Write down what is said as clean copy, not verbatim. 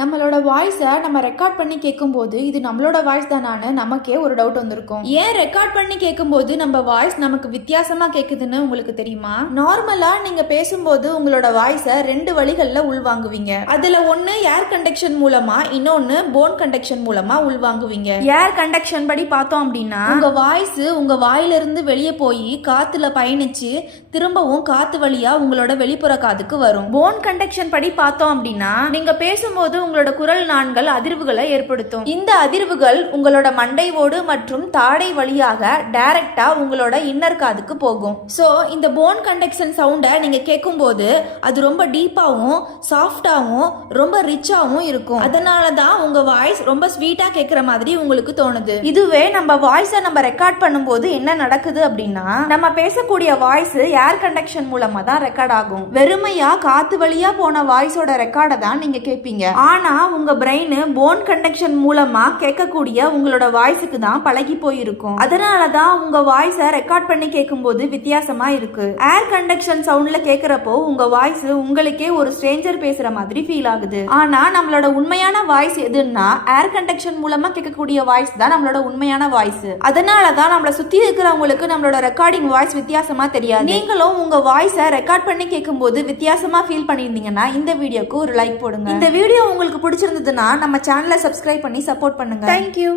நம்மளோட வாய்ஸை நம்ம ரெக்கார்ட் பண்ணி கேட்கும்போது இது நம்மளோட வாய்ஸ் தானான்னு நமக்கே ஒரு டவுட் வந்திருக்கும். ஏன் ரெக்கார்ட் பண்ணி கேட்கும்போது நம்ம வாய்ஸ் நமக்கு வித்தியாசமா கேட்குதுன்னு உங்களுக்கு தெரியுமா? நார்மலா நீங்க பேசும்போது உங்களோட வாய்ஸை 2 வழிகள்ல உள்வாங்குவீங்க. அதுல ஒண்ணு ஏர் கண்டக்ஷன் மூலமா, இன்னொன்னு போன் கண்டக்ஷன் மூலமா உள்வாங்குவீங்க. ஏர் கண்டக்ஷன் படி பார்த்தோம் அப்படின்னா உங்க வாய்ஸ் உங்க வாயிலிருந்து வெளியே போய் காத்துல பயணிச்சு திரும்பவும் காத்து வழியா உங்களோட வெளிப்புற காதுக்கு வரும். போன் கண்டக்ஷன் படி பார்த்தோம் அப்படின்னா நீங்க பேசும்போது உங்களோட குரல் நாண்கள் அதிர்வுகளை ஏற்படுத்தும். இந்த அதிர்வுகள் உங்களோட மண்டை ஓடு மற்றும் தாடை வழியாக டைரக்டா உங்களோட இன்னர் காதுக்கு போகும். சோ இந்த போன் கண்டக்ஷன் சவுண்டை நீங்க கேட்கும் போது அது ரொம்ப டீப்பாவும் சாஃப்டாவும் ரொம்ப ரிச்சாவும் இருக்கும். அதனாலதான் உங்க வாய்ஸ் ரொம்ப ஸ்வீட்டா கேட்கிற மாதிரி உங்களுக்கு தோணுது. இதுவே நம்ம வாய்ஸை நம்ம ரெக்கார்ட் பண்ணும்போது என்ன நடக்குது அப்படின்னா நம்ம பேசக்கூடிய வாய்ஸ் ஏர் கண்டக்ஷன் மூலமா தான் ரெக்கார்ட் ஆகும். வெறுமையா காத்து வழியா போன வாய்ஸோட ரெக்கார்டை தான் நீங்க கேட்பீங்க. ஆனா உங்க பிரெயின் போன் கண்டக்ஷன் மூலமா கேட்கக்கூடிய உங்களோட வாய்ஸுக்கு தான் பழகி போயிருக்கும். அதனாலதான் உங்க வாய்ஸை ரெக்கார்ட் பண்ணி கேட்கும்போது வித்தியாசமா இருக்கு. ஏர் கண்டக்ஷன் சவுண்ட்ல கேட்கிறப்போ உங்க வாய்ஸ் உங்களுக்கே ஒரு ஸ்ட்ரேஞ்சர் பேசுற மாதிரி ஃபீல் ஆகுது. ஆனா நம்மளோட உண்மையான வாய்ஸ் எதுன்னா ஏர் கண்டக்ஷன் மூலமா கேட்கக்கூடிய வாய்ஸ் தான் நம்மளோட உண்மையான வாய்ஸ். அதனாலதான் நம்மள சுத்தி இருக்கிறவங்களுக்கு நம்மளோட ரெக்கார்டிங் வாய்ஸ் வித்தியாசமா தெரியாது. நீங்களும் உங்க வாய்ஸை ரெக்கார்ட் பண்ணி கேட்கும்போது வித்தியாசமா ஃபீல் பண்ணியிருந்தீங்கன்னா இந்த வீடியோக்கு ஒரு லைக் போடுங்க. இந்த வீடியோ உங்களுக்கு பிடிச்சிருந்ததுன்னா நம்ம சேனலை சப்ஸ்கிரைப் பண்ணி சப்போர்ட் பண்ணுங்க. தேங்க்யூ.